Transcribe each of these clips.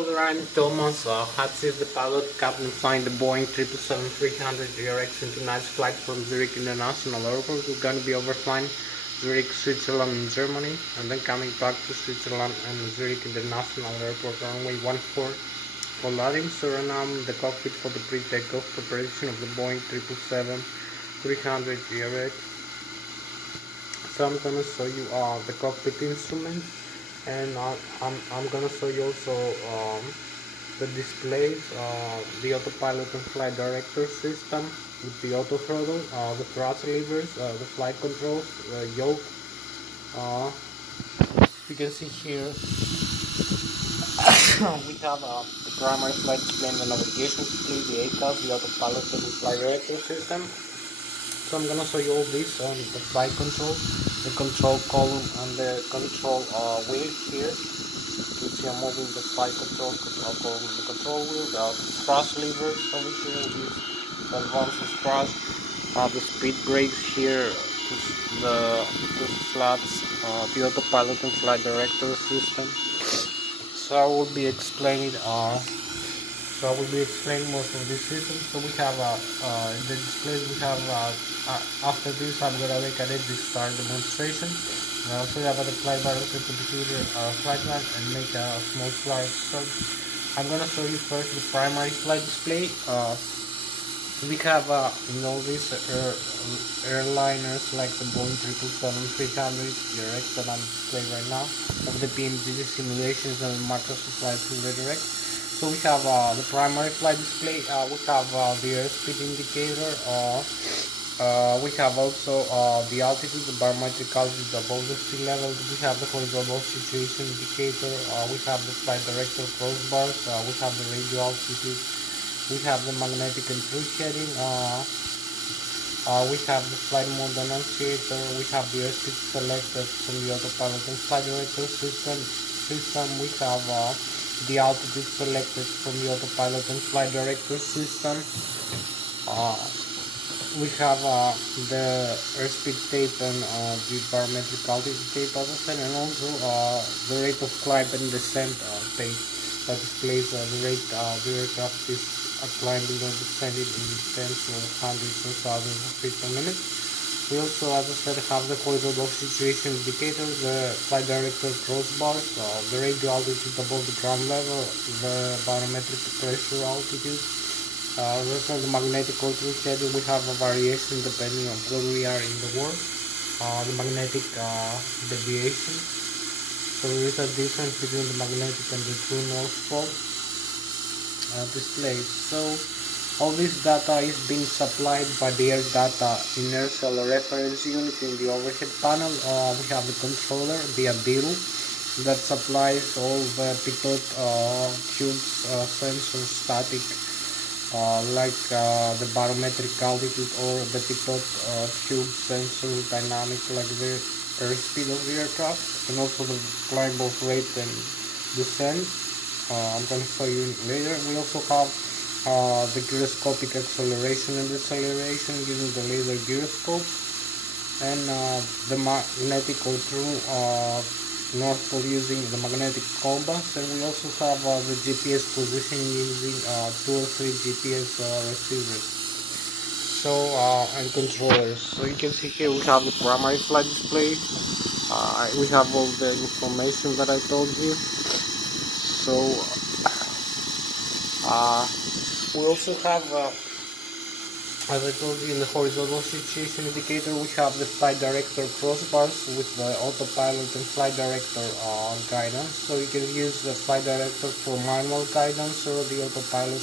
Hello there, I'm Thomas. Hatsios, the pilot, captain flying the Boeing 777-300 ERX into tonight's flight from Zurich International Airport. We're going to be overflying Zurich, Switzerland and Germany, and then coming back to Switzerland and Zurich International Airport, runway 14 for landing. So right now I'm in the cockpit for the pre-takeoff preparation of the Boeing 777-300 ERX. So I'm going to show you the cockpit instruments, and I'm gonna show you also the displays, the autopilot and flight director system with the auto throttle, the thrust levers, the flight controls, yoke. Uh, you can see here we have the primary flight display and the navigation display, the ACAS, the autopilot and the flight director system. So I'm gonna show you all this on the flight control, the control column and the control wheel here. You see I'm moving the flight control column and the control wheel, the thrust levers over here, this advanced thrust, the speed brakes here, the flaps, the autopilot and flight director system. So I will be explaining most of these systems. So we have in the displays we have after this I'm gonna make an edit start demonstration. So we have the flight bar, the computer, flight plan, and make a small flight. So I'm gonna show you first the primary flight display. We have all these airliners like the Boeing 777-300 ERX that I'm displaying right now, of the PMG simulations and Microsoft Flight Simulator X. So we have the primary flight display, we have the airspeed indicator, we have also the altitude, the barometric altitude above the sea level, we have the horizontal situation indicator, we have the flight director crossbars, we have the radio altitude, we have the magnetic and through heading, we have the flight mode annunciator, we have the airspeed selected from the autopilot and flight director system, we have the altitude selected from the autopilot and flight director system. We have the airspeed tape and the barometric altitude tape, as I said, and also the rate of climb and descent tape that displays the rate the aircraft is climbing or descending in tens or hundreds or thousands of feet per minute. We also, as I said, have the horizontal situation indicator, the flight director crossbars, the radio altitude above the ground level, the barometric pressure altitude. Also the magnetic altitude schedule, we have a variation depending on where we are in the world. The magnetic deviation. So there is a difference between the magnetic and the true north pole display. So all this data is being supplied by the air data inertial reference unit in the overhead panel. We have the controller, the Adiru, that supplies all the pitot tubes, sensors, static, like the barometric altitude, or the pitot tube sensor dynamic, like the airspeed of the aircraft, and also the climb of rate and descent. I'm going to show you later. We also have the gyroscopic acceleration and deceleration using the laser gyroscope, and the magnetic or true north pole using the magnetic compass, and we also have the GPS position using 2 or 3 GPS receivers. So and controllers. So you can see here we have the primary flight display. We have all the information that I told you. So we also have, as I told you, in the horizontal situation indicator, we have the flight director crossbars with the autopilot and flight director guidance. So you can use the flight director for manual guidance, or the autopilot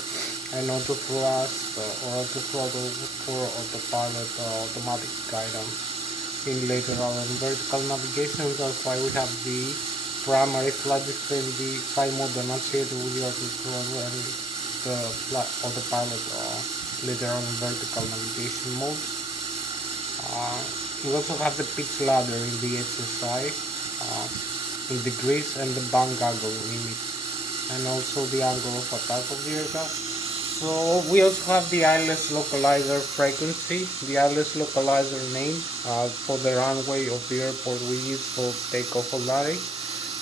and auto thrust or auto throttle for autopilot automatic guidance in lateral and vertical navigation. That's why we have the primary flight display and the flight mode annunciator with the auto throttle and the autopilot lateral and vertical navigation modes. We also have the pitch ladder in the HSI in degrees, and the bang angle limits, and also the angle of attack of the aircraft. So we also have the Lszh localizer frequency, the Lszh localizer name for the runway of the airport we use for takeoff or landing.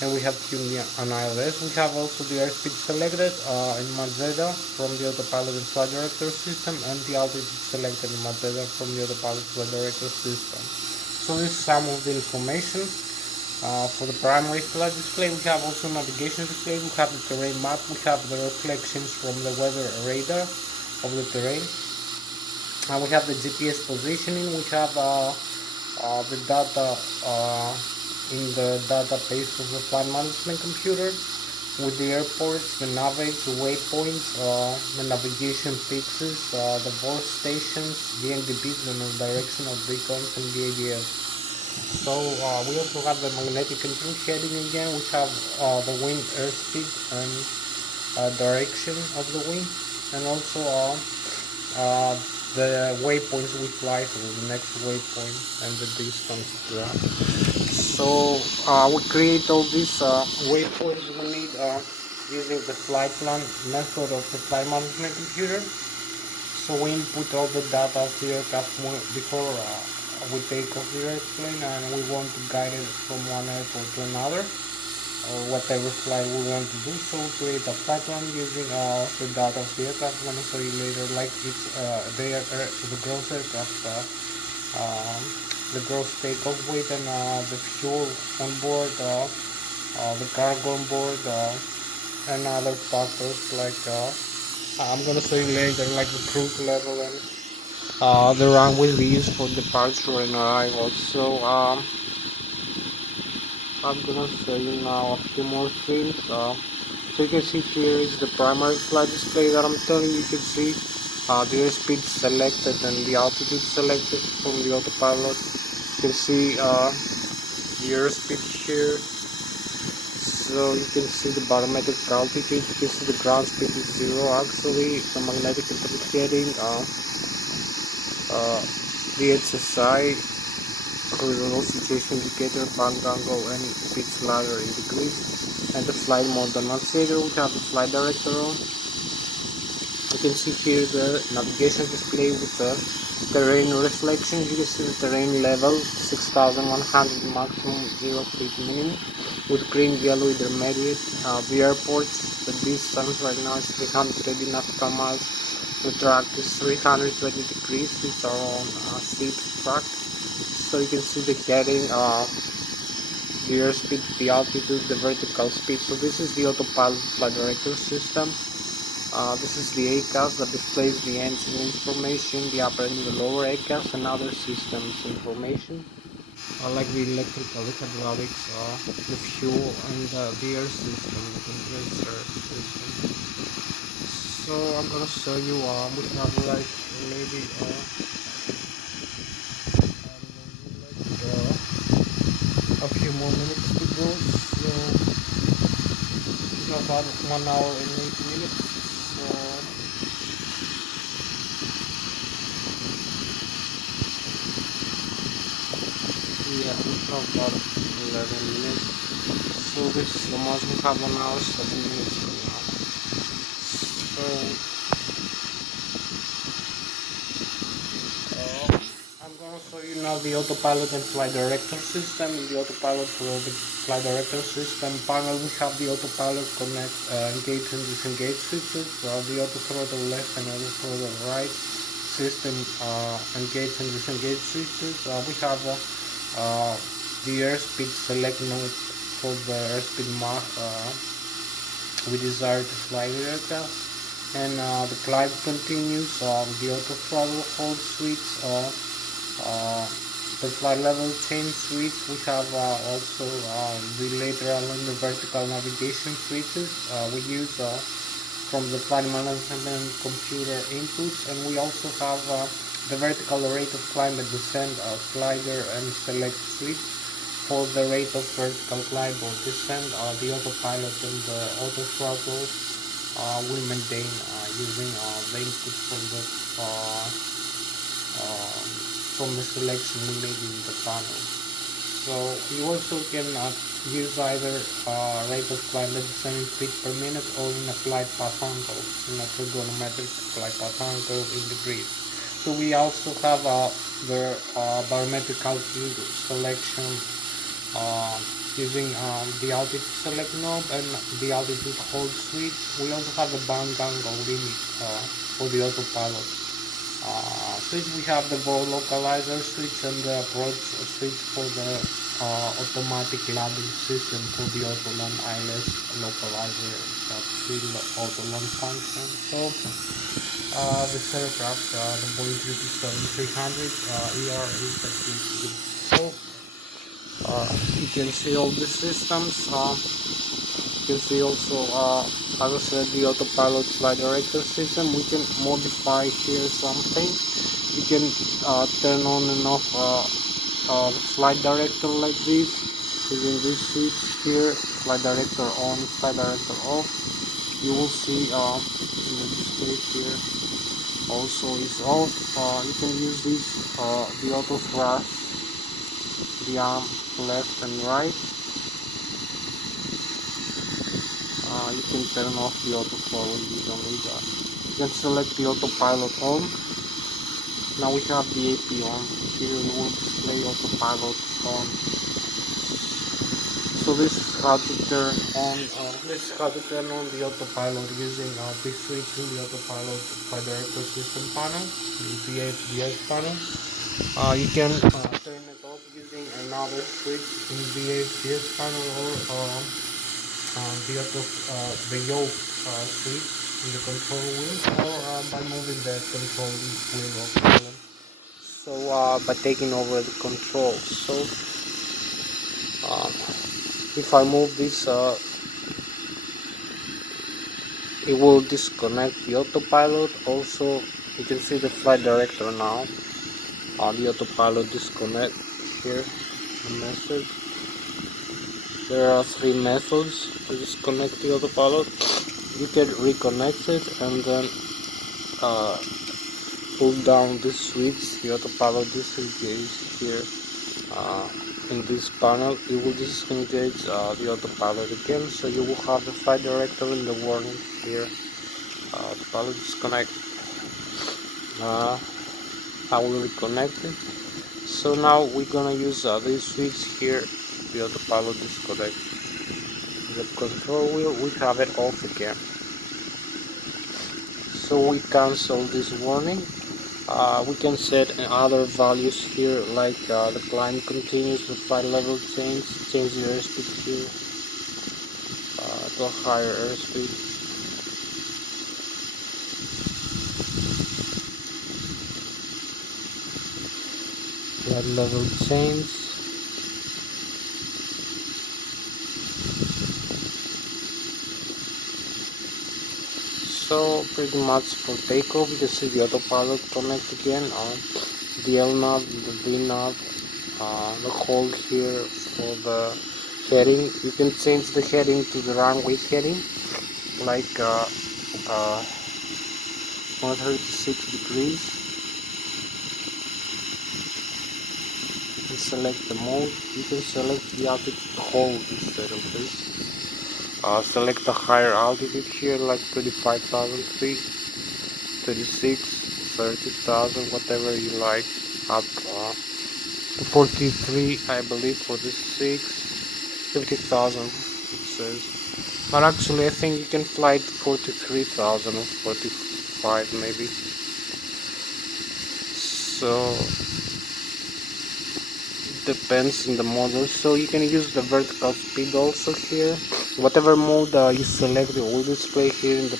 and we have tuned on iOS. We have also the airspeed selected in Mazda from the autopilot and flight director system, and the altitude selected in Mazda from the autopilot flight director system. So this is some of the information for the primary flight display. We have also navigation display. We have the terrain map. We have the reflections from the weather radar of the terrain. We have the GPS positioning. We have the data in the database of the flight management computer with the airports, the navigates, the waypoints, the navigation fixes, the voice stations, the NDBs, the directional beacons, and the ADS. So we also have the magnetic control heading again. We have the wind airspeed and direction of the wind, and also the waypoints we fly through, the next waypoint and the distance to that. So we create all these waypoints we need using the flight plan method of the flight management computer. So we input all the data of the aircraft before we take off the airplane, and we want to guide it from one airport to another, or whatever flight we want to do. So we create a flight plan using the data of the aircraft. I'm going to show you later, like it's the gross aircraft, the gross takeoff weight, and the fuel on board, the cargo on board, and other factors like I'm going to show you later, like the cruise level and the runway we use for departure and arrival. So I'm gonna show you now a few more things. So you can see here is the primary flight display that I'm telling you. You can see the airspeed selected and the altitude selected from the autopilot. You can see the airspeed here. So you can see the barometric altitude. You can see the ground speed is 0 actually. The magnetic control heading. The HSI, horizontal situation indicator, bank angle, and pitch ladder in degrees, and the flight mode annunciator. We have the flight director on. You can see here the navigation display with the terrain reflections. You can see the terrain level 6100 maximum, 0 feet minimum, with green, yellow, intermediate. The airports, the distance right now is 380 nautical miles. The track is 320 degrees. It's our own seats track. So you can see the heading, the airspeed, the altitude, the vertical speed. So this is the autopilot flight director system. This is the ACAS that displays the engine information, the upper and the lower ACAS, and other systems information, like the electrical, the hydraulics, the fuel, and the air system, the compressor system. So I'm gonna show you, we have like maybe a few more minutes to go. So we have about 1 hour and 8 minutes. So yeah, we have about 11 minutes. So this is the most. We have 1 hour 7 minutes from now. So I'm gonna show you now the autopilot and flight director system. In the autopilot for the flight director system panel, we have the autopilot connect, engage and disengage switches, the auto throttle left and auto throttle right system, engage and disengage switches. We have the airspeed select node for the airspeed map we desire to fly the aircraft, and the climb continues, the auto throttle hold switch, the flight level change switch. We have also the lateral and the vertical navigation switches we use from the flight management computer inputs, and we also have the vertical rate of climb and descent slider and select switch. For the rate of vertical climb or descent, the autopilot and the auto throttle will maintain using the inputs from the selection we made in the panel. So you also can use either rate of climb and descent in feet per minute, or in a flight path angle, in a trigonometric flight path angle in degrees. So we also have the barometric altitude selection using the altitude select knob and the altitude hold switch. We also have the bound angle limit for the autopilot switch. We have the bow localizer switch and the approach switch for the automatic landing system for the auto land Lszh localizer that will auto land function. So this aircraft, the Boeing 777-300 ER is actually so you can see all the systems. You can see also, as I said, the autopilot flight director system. We can modify here something. You can turn on and off the flight director like this, using this switch here, flight director on, flight director off. You will see in the display here also is off. You can use this, the auto thrust, the arm left and right. You can turn off the autopilot, you don't need that. You can select the autopilot on. Now we have the AP on. Here we will display autopilot on. So this is how to turn on. The autopilot using this switch in the autopilot by director system panel, the VFDS panel. You can turn it off using another switch in the VFDS panel or the yoke switch in the control wheel, or by moving the control wheel of the pilot. So by taking over the control. So if I move this, it will disconnect the autopilot. Also, you can see the flight director now. The autopilot disconnect here. The message. There are 3 methods to disconnect the autopilot. You can reconnect it and then pull down this switch. The autopilot disengage here in this panel. It will disengage the autopilot again, so you will have the flight director in the warning here. Autopilot disconnect. I will reconnect it. So now we're gonna use this switch here. The autopilot disconnect. The control wheel, we have it off again. So we cancel this warning. We can set other values here, like the climb continues, the flight level change the airspeed here to a higher airspeed. Flight level change. So pretty much for takeoff, you can see the autopilot connect again on the L knob, the V knob, the hold here for the heading. You can change the heading to the runway heading, like 136 degrees. You can select the mode. You can select the altitude hold instead of this. Select the higher altitude here, like 35,000 feet, 36, 30,000, whatever you like, up to 43, I believe, 46, 50,000 it says. But actually I think you can fly to 43,000 or 45 maybe. So depends on the model. So you can use the vertical speed also here. Whatever mode you select, it will display here in the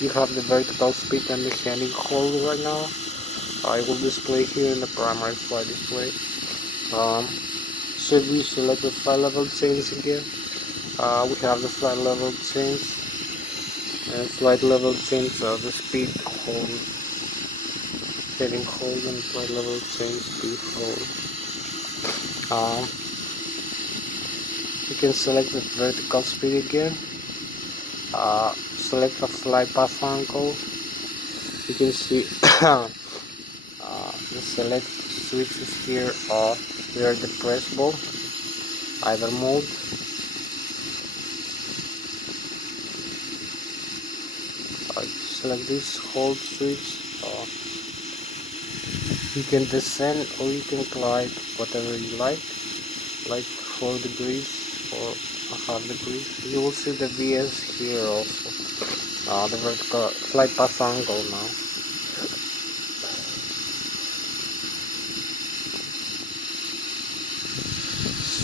you have the vertical speed and the heading hold right now. It will display here in the primary flight display. So if we select the flight level change again, we have the flight level change and flight level change, the speed hold, heading hold, and flight level change, speed hold. You can select the vertical speed again. Select a flight path angle. You can see the select switches here are very depressible, either mode. Select this hold switch. You can descend or you can glide, whatever you like 4 degrees or a half degree. You will see the VS here also, the vertical flight path angle now.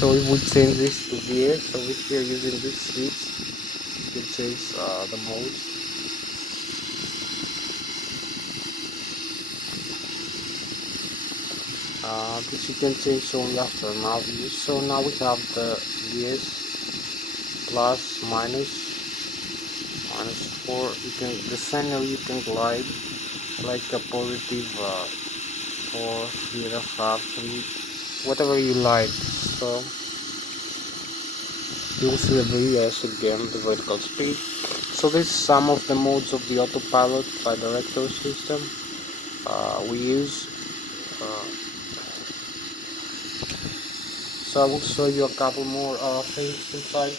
So we would change this to VS over here using this switch. You change the mode. This you can change only after now use. So now we have the VS plus minus 4. You can the center you can glide like a positive 4, 3.5, 3, whatever you like. So you'll see the VS again, the vertical speed. So this is some of the modes of the autopilot by director system we use. So I will show you a couple more things inside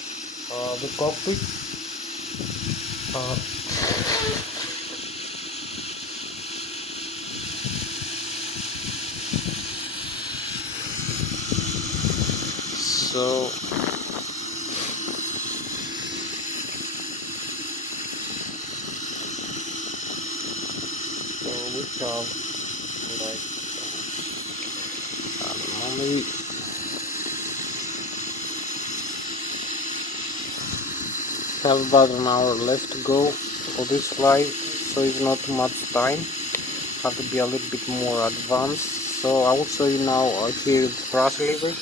the cockpit. So we have like I don't know, maybe have about an hour left to go for this flight, so it's not too much time. Have to be a little bit more advanced. So I will show you now here the thrust levers.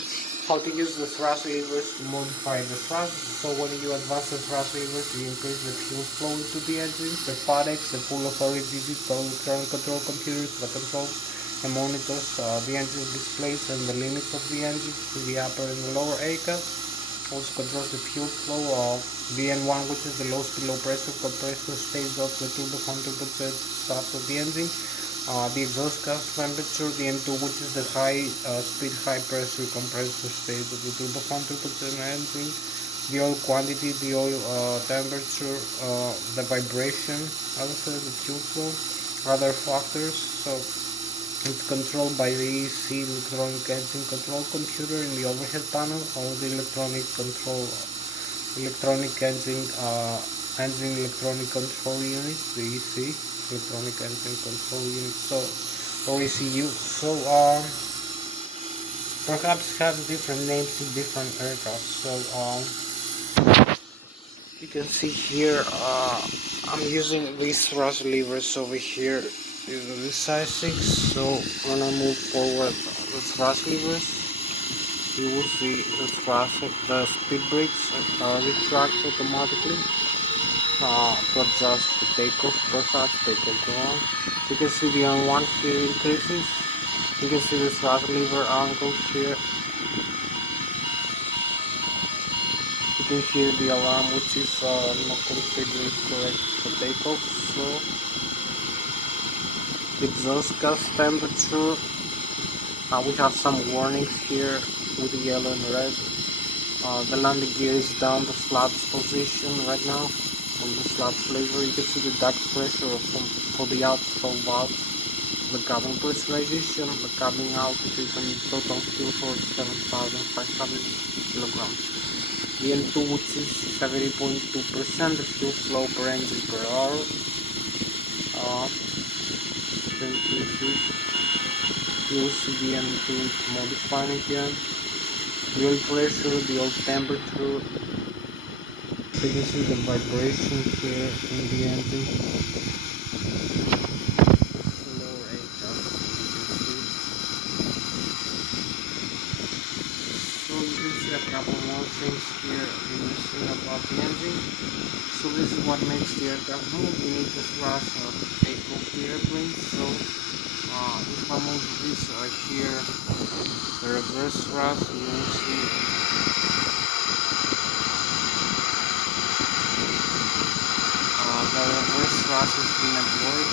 How to use the thrust levers to modify the thrust. So when you advance the thrust levers, you increase the fuel flow into the engines, the FADEX, the pool of digital electronic control computers that controls and monitors the engine displays and the limits of the engine to the upper and the lower ACA. Also controls the fuel flow of VN1, which is the low speed low pressure compressor stage of the turbofan turbocharged start of the engine. The exhaust gas temperature, the M2, which is the high speed high pressure compressor stage of the turbofan turbocharged engine. The oil quantity, the oil temperature, the vibration, also the fuel flow, other factors. So it's controlled by the EC electronic engine control computer in the overhead panel, or the electronic engine electronic control unit, the EC electronic engine control unit, so or ECU. So perhaps has different names in different aircraft. So you can see here I'm using these thrust levers over here. This size 6, so when I move forward the thrust levers, you will see the speed brakes retract automatically to adjust the takeoff, perhaps takeoff down. You can see the on1 here increases. You can see the thrust lever angle here. You can hear the alarm, which is not completely correct for takeoff. So the exhaust gas temperature, we have some warnings here with the yellow and red. The landing gear is down the flaps position right now on the flaps lever. You can see the duct pressure for the outflow valve, the cabin pressurization, the cabin altitude, and total fuel for 7,500 kilograms. The N2, which is 70.2%, the fuel flow per engine per hour. You'll see the N2 modifying again. The oil pressure, the oil temperature. So you can see the vibration here in the engine. Lower ACAS, so you can see a couple more things here interesting about the engine. So this is what makes the aircraft move. We need to thrust or take off the airplane. So if I move this here, the reverse thrust, you will see the reverse thrust has been at work.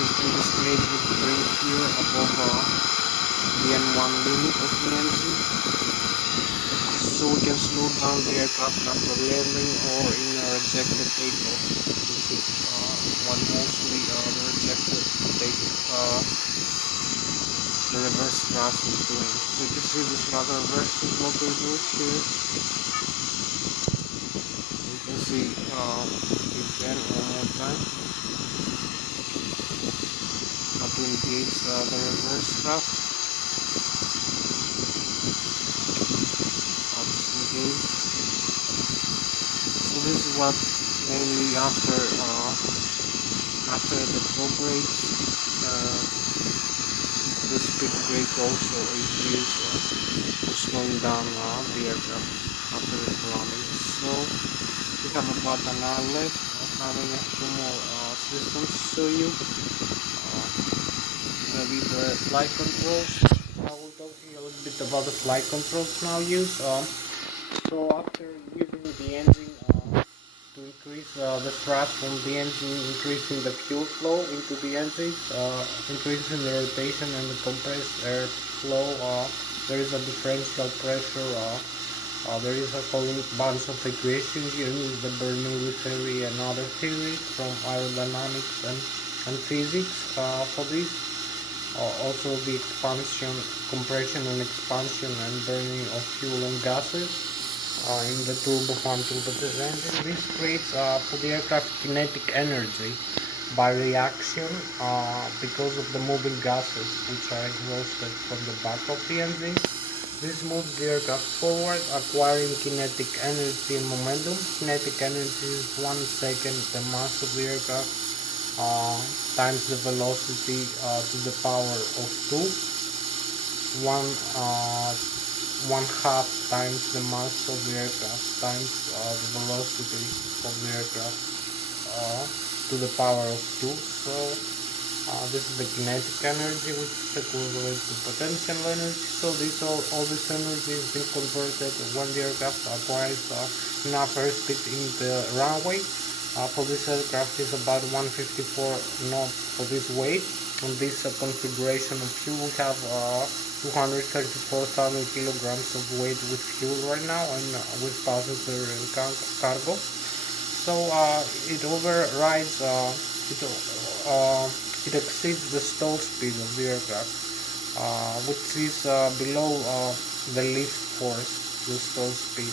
It's been displayed with green here above the N1 limit of the engine. So we can slow down the aircraft after landing or in a rejected takeoff. This is what mostly the rejected takeoff, the reverse thrust is doing. So you can see this rather versus what we do here. You can see again one more time how to engage the reverse thrust. How to engage. So this is what mainly after the flow brakes, the speed brake also is used for slowing down the aircraft after it's landing. So we have about an hour left of having a few more systems to show you. Maybe the flight controls. I will talk to you a little bit about the flight controls now used. So after using the engine to increase the thrust from the engine, increasing the fuel flow into the engine, increasing the rotation and the compressed air flow, there is a differential pressure, there is a calling bunch of equations using the Bernoulli theory and other theories from aerodynamics and physics for this. Also the expansion, compression and expansion and burning of fuel and gases in the turbofan turbocharged engine. This creates for the aircraft kinetic energy by reaction because of the moving gases which are exhausted from the back of the engine. This moves the aircraft forward, acquiring kinetic energy and momentum. Kinetic energy is 1 second the mass of the aircraft times the velocity to the power of 2, 1/2 times the mass of the aircraft times the velocity of the aircraft to the power of 2. So this is the kinetic energy, which is equivalent to potential energy. So all this energy is being converted when the aircraft acquires enough airspeed in the runway. For this aircraft is about 154 knots for this weight. On this configuration of fuel, we have 234,000 kilograms of weight with fuel right now and with passenger and cargo. So it overrides, it exceeds the stall speed of the aircraft, which is below the lift force, the stall speed.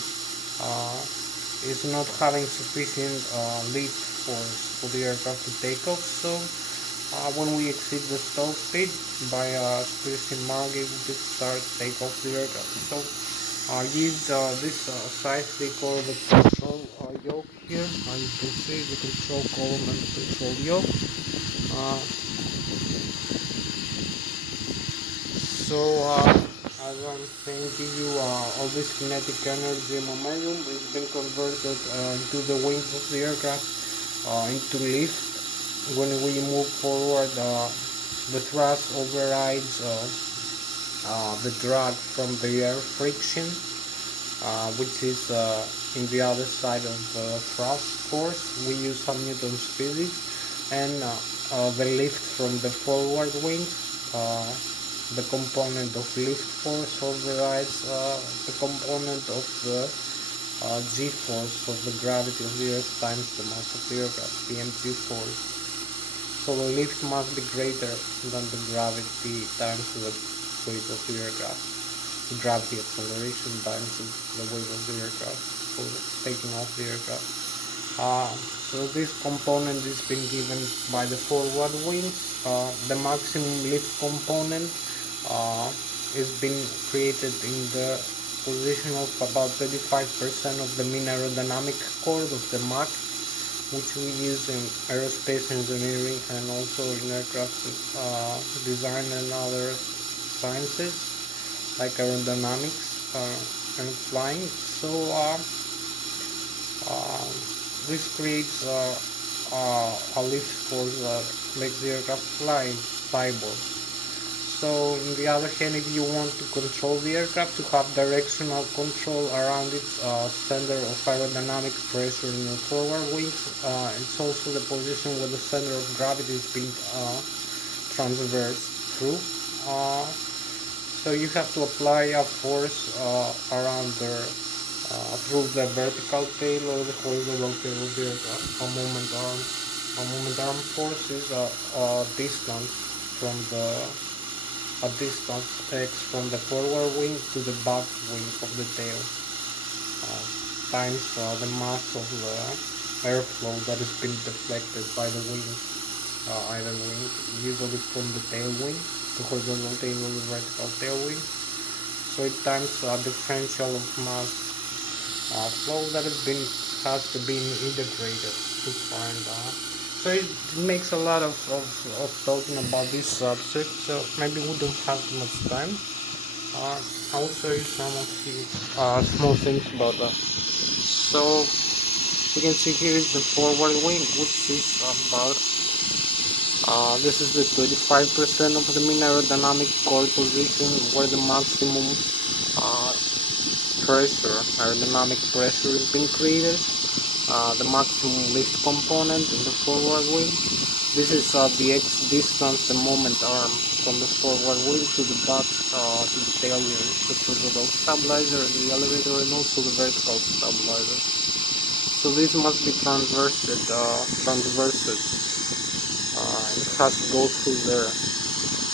Is not having sufficient lift force for the aircraft to take off. So when we exceed the stall speed by Christian Margate, we just start take off the aircraft. So use this size they call the control yoke here. You can see the control column and the control yoke. As I'm saying to you, all this kinetic energy and momentum is being converted into the wings of the aircraft, into lift. When we move forward, the thrust overrides the drag from the air friction, which is in the other side of the thrust force. We use some Newton's physics, and the lift from the forward wings. The component of lift force overrides the component of the g-force of the gravity of the earth times the mass of the aircraft, the mg force. So the lift must be greater than the gravity times the weight of the aircraft. The gravity acceleration times the weight of the aircraft for taking off the aircraft. So this component is being given by the forward wings. The maximum lift component is being created in the position of about 35% of the mean aerodynamic chord of the Mach, which we use in aerospace engineering and also in aircraft design and other sciences like aerodynamics and flying. So this creates a lift force that makes the aircraft flyable. So on the other hand, if you want to control the aircraft, to have directional control around its center of aerodynamic pressure in the forward wings, it's also the position where the center of gravity is being transversed through. So you have to apply a force around there through the vertical tail or the horizontal tail of the aircraft. A moment arm force is a distance from the a distance x from the forward wing to the back wing of the tail, times the mass of the airflow that has been deflected by the wing, either wing, usually from the tail wing, the horizontal tail or the vertical tail wing. So it times differential of mass flow that has to be integrated to find out. So it makes a lot of talking about this subject, so maybe we don't have too much time. I'll show you some of the small things about that. So you can see here is the forward wing, which is about this is the 25% of the mean aerodynamic core position, where the maximum aerodynamic pressure is being created. The maximum lift component in the forward wing. This is the x distance, the moment arm from the forward wing to the back to the tail wing, the horizontal stabilizer, the elevator, and also the vertical stabilizer. So this must be transversed. It has to go through there,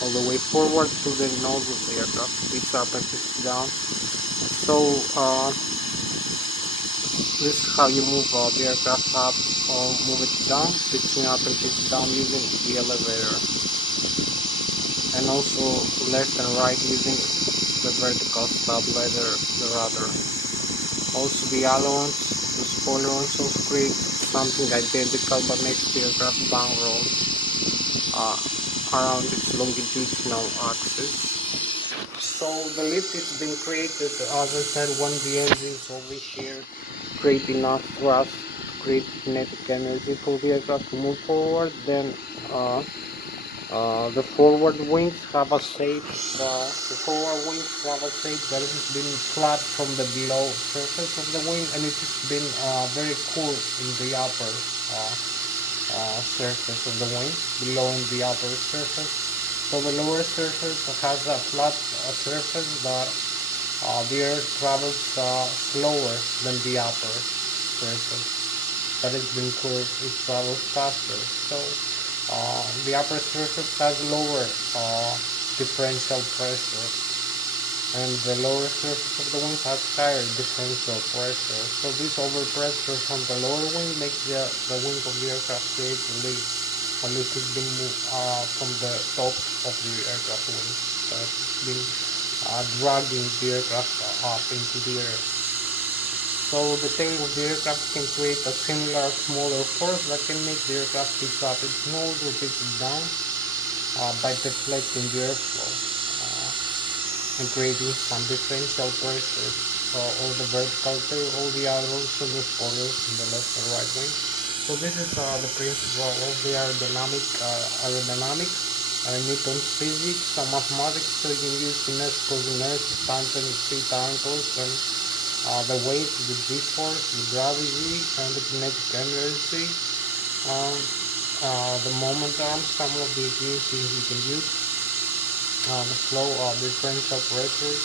all the way forward to the nose of the aircraft. It's up and it's down. So this is how you move the aircraft up or move it down, pitching up and pitching down using the elevator, and also left and right using the vertical stabilizer, the rudder. Also the ailerons, the spoilerons also create something identical but makes the aircraft down roll around its longitudinal axis. So the lift is being created, as I said, when the engine is over here, create enough thrust to create kinetic energy for the aircraft to move forward. Then the forward wings have a shape. That has been flat from the below surface of the wing, and it has been very cool in the upper surface of the wing, below in the upper surface. So the lower surface has a flat surface that the air travels slower than the upper surface. That has been curved, it travels faster. So the upper surface has lower differential pressure, and the lower surface of the wing has higher differential pressure. So this overpressure from the lower wing makes the wing of the aircraft create a leak. A leak has been moved from the top of the aircraft wing. That has been dragging the aircraft up into the air. So the tail of the aircraft can create a similar smaller force that can make the aircraft pitch up its nose or pitch it down by deflecting the airflow and creating some differential pressure on the vertical tail, all the ailerons and the spoilers in the left and right wing. So this is the principle of the aerodynamics, Newton's physics, some mathematics, so you can use inertia, cos inertia, tangent, theta angles, and the weight, the g-force, the gravity, and the kinetic energy, the moment arm, some of the equations you can use, the flow of differential pressures,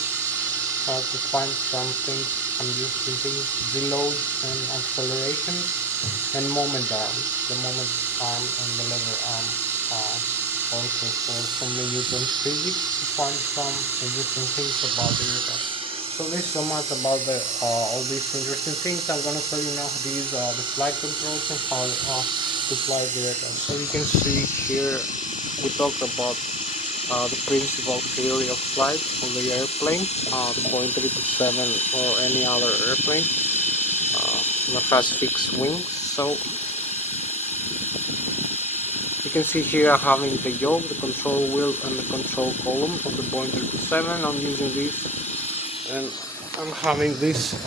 to find some things, some useful things, the loads and accelerations, and moment arms, the moment arm and the lever arm, also from the Newton's physics, to find some interesting things about the aircraft. So this is so much about all these interesting things. I'm going to show you now how to use the flight controls and how to fly the aircraft. So you can see here we talked about the principal theory of flight for the airplane, the Boeing 777 or any other airplane that has fixed wings. So you can see here having the yoke, the control wheel, and the control column of the Boeing 777. I'm using this, and I'm having this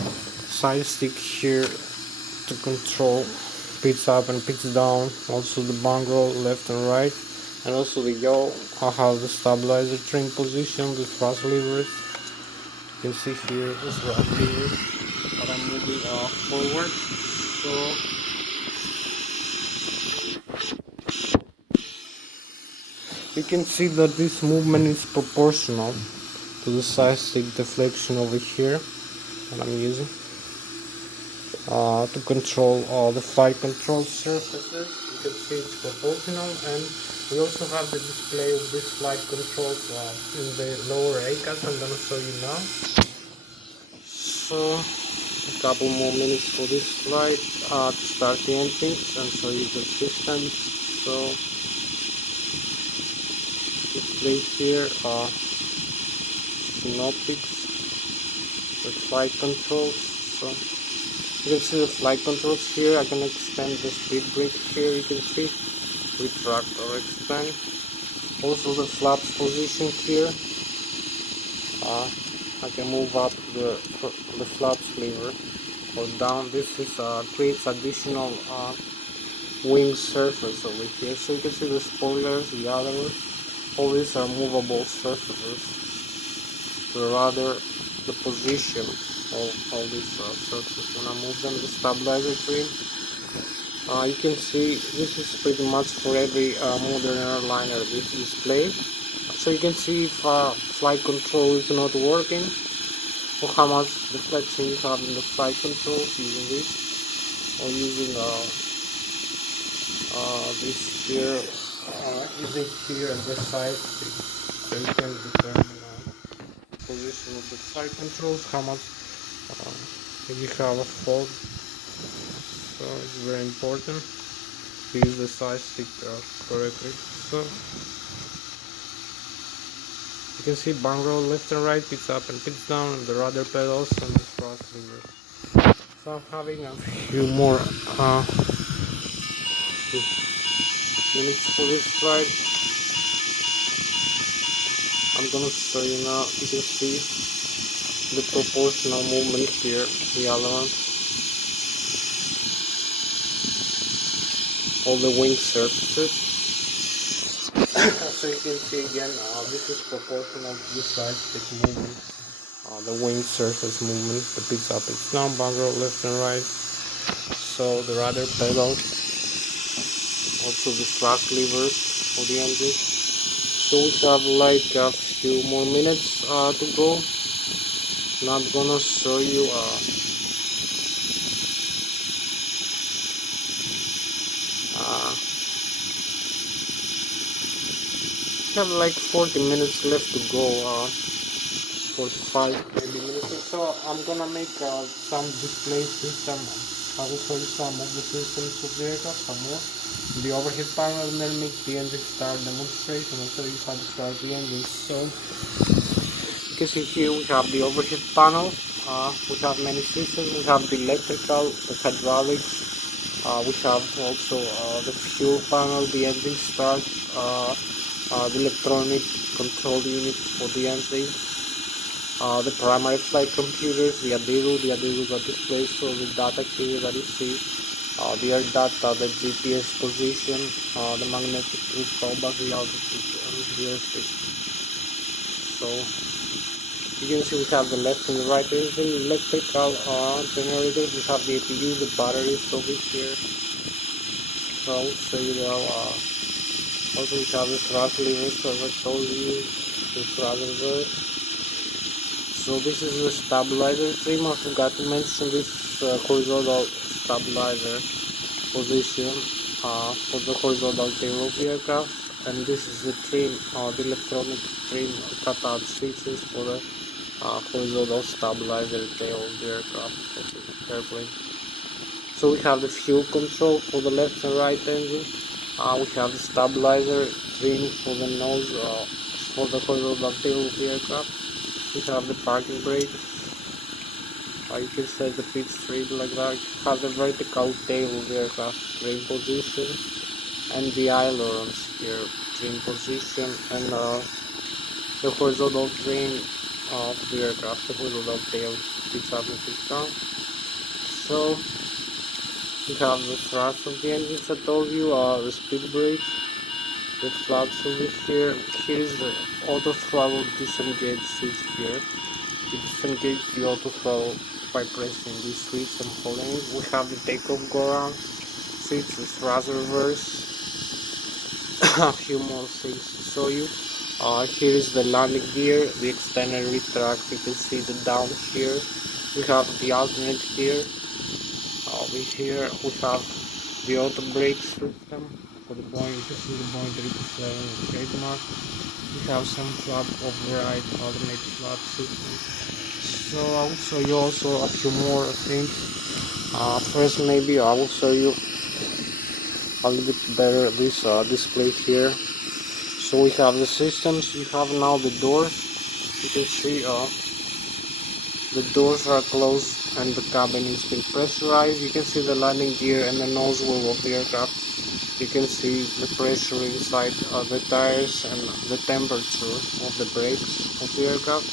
side stick here to control pitch up and pitch down, also the bangrel left and right, and also the yaw. I have the stabilizer trim position, the thrust levers. You can see here the thrust levers that I'm moving forward. So you can see that this movement is proportional to the side stick deflection over here that I'm using to control all the flight control surfaces. you can see it's proportional, and we also have the display of this flight controls in the lower ACAS. I'm gonna show you now. So a couple more minutes for this flight to start the engines and show you the systems. So display here are synoptics, the flight controls. So you can see the flight controls here. I can extend the speed brake here, you can see, retract or expand. Also the flaps position here. I can move up the flaps lever or down. This is creates additional wing surface over here. So you can see the spoilers, the other one. All these are movable surfaces to rather the position of all these surfaces. When I move them, the stabilizer trim, you can see this is pretty much for every modern airliner, this display. So you can see if flight control is not working, or how much deflection you have in the flight controls using this, or using this here, using here at the side, so you can determine the position of the flight controls, how much you have a fault. So it's very important to use the side stick correctly. So you can see bang roll left and right, pitch up and pitch down, and the rudder pedals and the thrust lever. So I'm having a few more minutes for this flight. I'm gonna show you now. You can see the proportional movement here, the aileron, all the wing surfaces. So you can see again, this is proportional to the side stick movement, the wing surface movement, the pitch up, pitch down, bang roll left and right. So the rudder pedal, also the thrust levers for the engine. So we have like a few more minutes to go. Now I'm gonna show you we have like 40 minutes left to go, 45 maybe minutes. So I'm gonna make some display system. I will show you some of the systems of the aircraft, some more. The overhead panel, and then make the engine start demonstration and show you how to start the engine. So you can see here we have the overhead panel. We have many systems. We have the electrical, the hydraulics. We have also the fuel panel, the engine start, the electronic control unit for the engine, the primary flight computers, the ADIRU that displays all the data here that you see, the air data, the GPS position, the magnetic cruise callback, the altitude, and the airspeed. So you can see we have the left and the right engine, electrical generators. We have the APU, the batteries over here. So I will show you now. Also we have the thrust levers, as I told you, the thrust levers. So this is the stabilizer trim. I forgot to mention this horizontal stabilizer position for the horizontal tail of the aircraft. And this is the trim, the electronic trim cutout switches for the horizontal stabilizer tail of the aircraft, of the airplane. So we have the fuel control for the left and right engine. We have the stabilizer trim for the nose for the horizontal tail of the aircraft. We have the parking brake. You can set the pitch straight like that. You have the vertical tail of the aircraft trim position, and the ailerons here trim position, and the horizontal trim of the aircraft, the horizontal tail, pitch up and pitch down. So we have the thrust of the engines. I told you, the speed brakes, the flaps over here. Here is the auto throttle disengage switch here. You disengage the auto throttle by pressing this switch and holding it. We have the takeoff go around switch, the thrust reverse. A few more things to show you. Here is the landing gear, the extended retract. You can see the down here. We have the alternate here. Over here we have the auto brake system for the Boeing. This is the Boeing 777 trademark. We have some flat override automated flat system. So I will show you also a few more things. First, maybe I will show you a little bit better this display here. So we have the systems. You have now the doors. You can see the doors are closed and the cabin is being pressurized. You can see the landing gear and the nozzle of the aircraft. You can see the pressure inside the tires and the temperature of the brakes of the aircraft.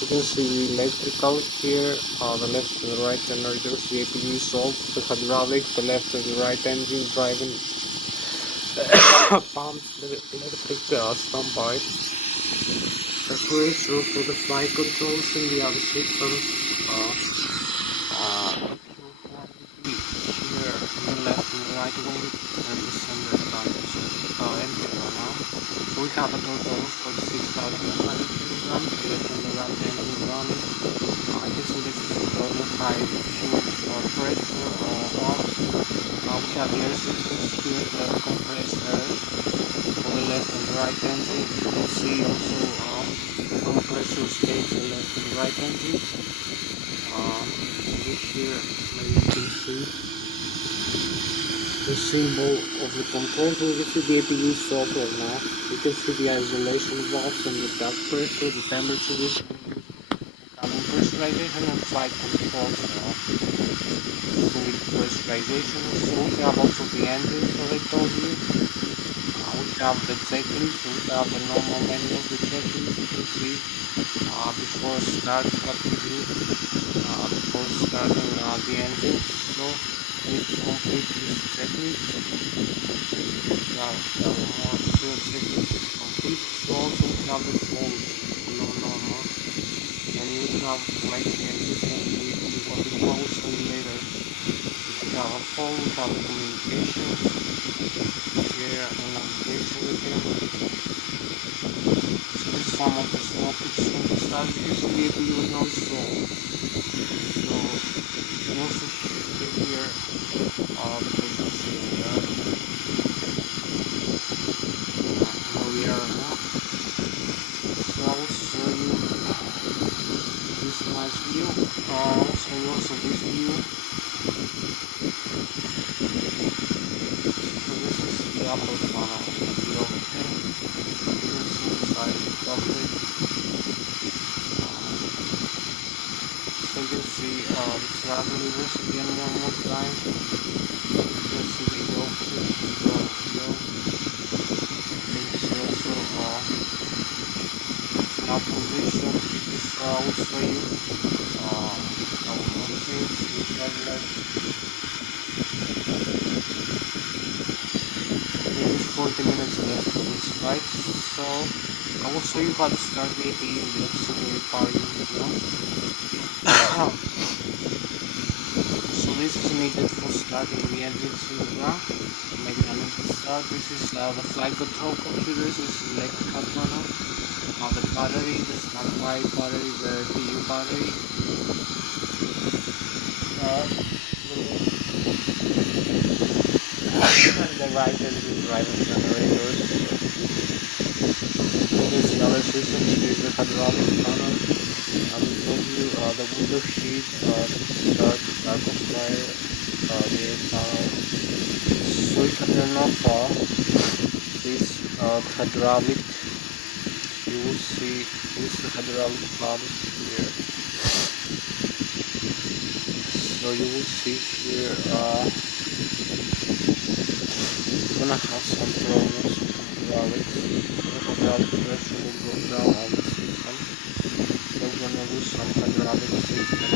You can see the electrical here, the left and the right generators, the APU salt, the hydraulic, the left and the right engine driving pumps, the electric standby, the pressure for the flight controls and the other systems. Here on the left and the right wing and the center tires empty right now. So we have a total of 46,100 kilograms, the left and the right engine running. I can see this is on the high fuel pressure valves. We have the air systems here, the compressed air for the left and the right engine. You can see also the compressor stage the left and the right engine. Here maybe you can see the symbol of the control. So you can see the APU software now. You can see the isolation valves and the back pressure, the temperature, the cabin pressurization and flight controls now. Fluid pressurization. So we have also the engines as I told you. We have the checklist. So we have the normal menu of the checklist. You can see before starting what we do before starting the engine. So we need to complete this checklist. Now more fuel checklist is complete. So also we have the fold below normal, and you would have like the engine and what we will show you later. We have a fold, we have the communications here and navigation again. So this is some of the small pictures from the start. You see the APU is not sold. So you can also see here the position here. Where we are now. So I will show you this nice view. I will show you also this view. So this is the upper panel of the overhead. You can see inside the cockpit. So you can see the throttle levers again one more time. You can see the go position, go. You can see also flap position. This I will show you. I will not change the headlight. Maybe 40 minutes left for this flight. So I will show you how to start the APU in the auxiliary power unit now. So this is needed for starting the engines in the ground. Maybe I need to start. This is the flight control computer. This is electrical panel. The battery, the standby battery, the APU battery. The right engine driving generators. This is the other system. Here is the hydraulic panel. I will show you the window sheet, the start, backup fire, the air panel. So you can turn off this hydraulic. You will see this hydraulic valve here. So you will see here we're gonna have some problems with hydraulics. The hydraulic pressure will go down on the system. So we're gonna lose some hydraulic system.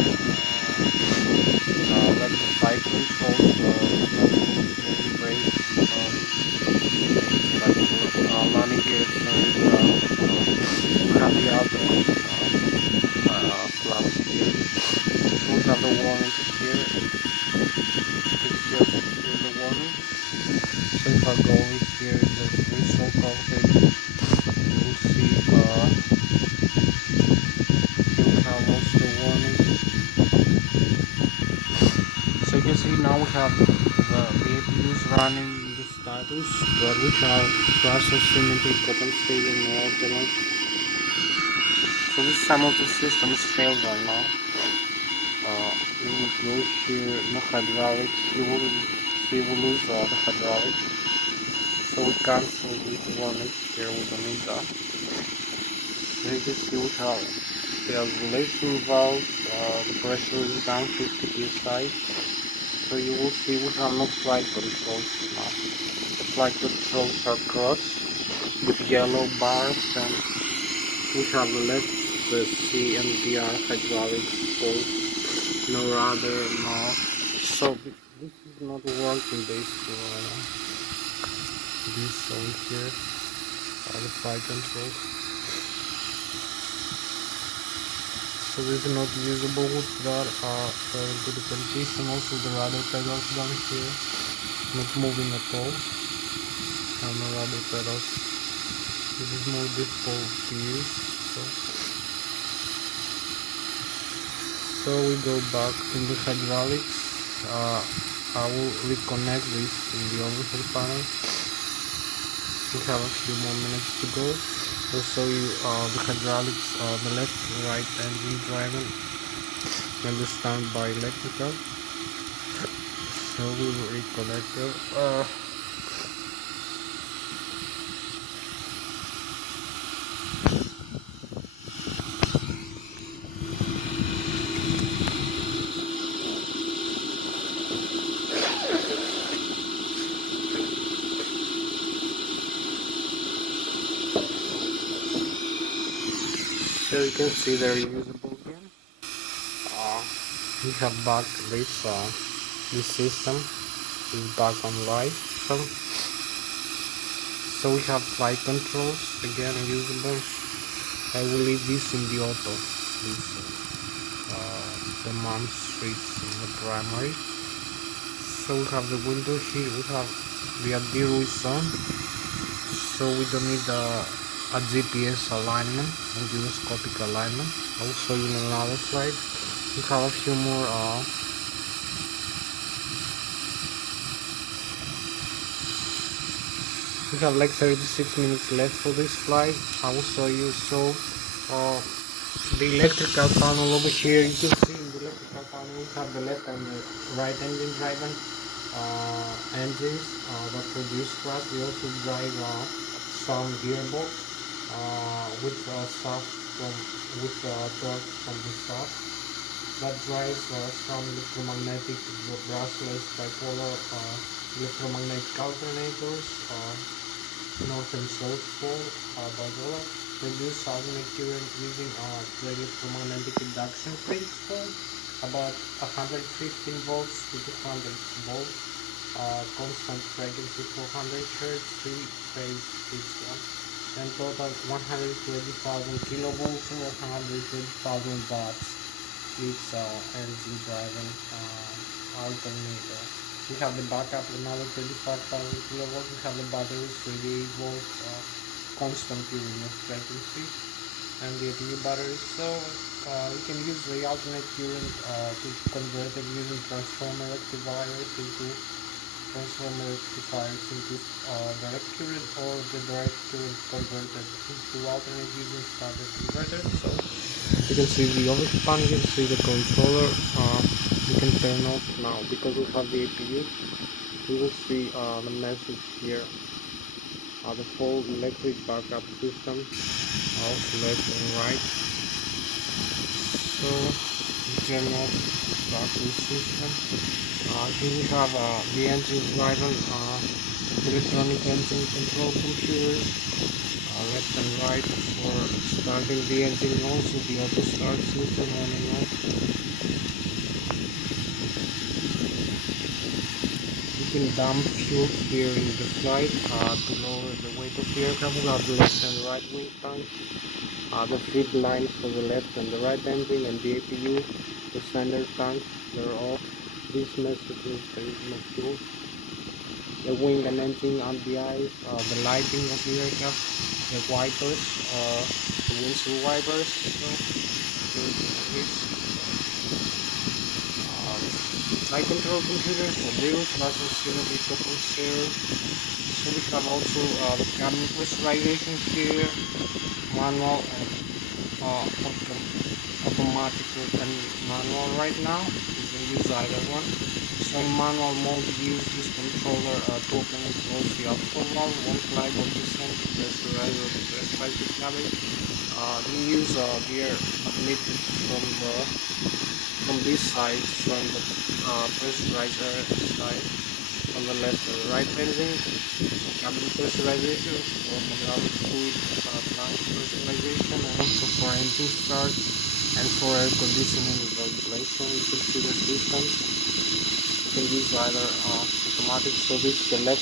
Like the flight control, the brakes, like landing gears and have the other flaps here. So we have the warning here. You can see also here the warning. So if I go over here in the visual cockpit, you will see you have also the warning. So you can see now we have the APU running the status, but we have process symmetry compensating alternate. So this some of the systems failed right now. We will go here the hydraulics. You will see we lose the hydraulics. So we cancel this warning here. We don't need that. So you can see we have the regulation valves. The pressure is down 50 psi. So you will see we have no flight controls now. The flight controls are crossed with yellow bars, and we have left the C and VR hydraulics for no rudder, no. So this is not working basically. This over here are the flight controls. So this is not usable with that to the condition. Also the rudder pedals down here not moving at all. And no rudder pedals. This is more difficult to use. So we go back in the hydraulics. I will reconnect this in the overhead panel. We have a few more minutes to go. I'll show you the hydraulics, the left and right engine driving and the standby electrical. So we will reconnect them. So you can see they're usable again. We have back this system is back on live. So we have flight controls again usable. I will leave this in the auto. This the mom switch in the primary. So we have the window here. We have the ADIRU is on. So we don't need a GPS alignment and gyroscopic alignment. I'll show you in another slide. We have a few more we have like 36 minutes left for this flight. I will show you. So the electrical panel over here, you can see in the electrical panel we have the left and the right engine driving engines that produce thrust. We also drive some gearbox with shaft with torque from the shaft that drives some electromagnetic brushless bipolar electromagnetic alternators, north and south pole bipolar, produce alternate current using the electromagnetic induction principle, about 115 volts to 200 volts, constant frequency 400 Hz, 3-phase each one, and total 120,000 kilovolts or 120,000 watts each engine driving alternator. We have the backup another 25,000 kilovolts. We have the batteries 28 volts constant current of frequency and the ATU batteries. So you can use the alternate current to convert it using transformer rectifiers into direct current, or the direct current converted into alternate using starter converter. So you can see the overhead panel, you can see the controller. You can turn off now because we have the APU. You will see the message here. The full electric backup system, off, left and right. So you turn off battery system. Here we have the engine driving electronic engine control computers, left and right for starting the engine, also the auto start system on and off. You can dump fuel here in the flight to lower the weight of the aircraft. We have the left and right wing tank, the feed lines for the left and the right engine, and the APU, the center tank, they're off. This message is there is no fuel. The wing and engine on the eyes, the lighting of the aircraft, the wipers, the windshield wipers. So, flight control computer, so zero thrust unit equals zero. So we have also the cabin pressurization here, manual and automatic and manual right now. You can use either one. So in manual mode, use this controller to open and close the outflow valve. One flight or descent to pressurize or depressurize the cabin. Then use the air admitted from this side, from the pressurized air side, on the left or right engine. Cabin pressurization for hydraulic fluid tank pressurization, and also for engine start and for air conditioning ventilation. You can see the systems. You can use either automatic. So this is the left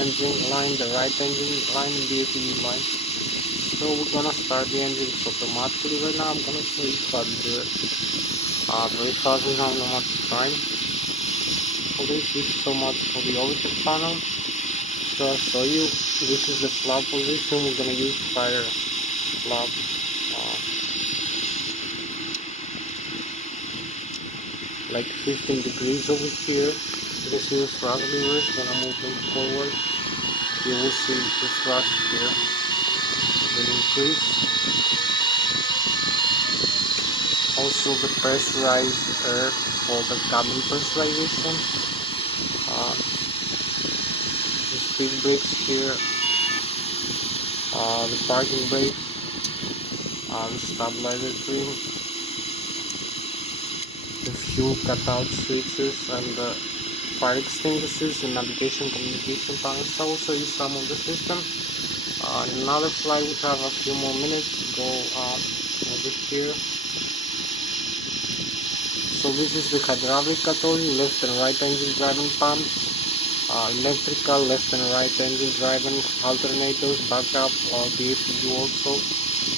engine line, the right engine line, and the APU line. So we're gonna start the engines automatically right now. I'm gonna show you how to do it very fast. We have not much time. So this is so much for the overhead panel. So I'll show you. This is the flap position. We're gonna use fire flap. Like 15 degrees over here. You can see the thrust levers. When I move them forward, you will see the thrust here will increase. Also the pressurized air for the cabin pressurization. The speed brakes here, the parking brakes, the stabilizer trim, the fuel cutout switches, and the fire extinguishers, the navigation communication panels. So I'll show you some of the system. In another flight we have a few more minutes to go over here. So this is the hydraulic controlling, left and right engine driving pumps, electrical, left and right engine driving, alternators, backup, the APU also,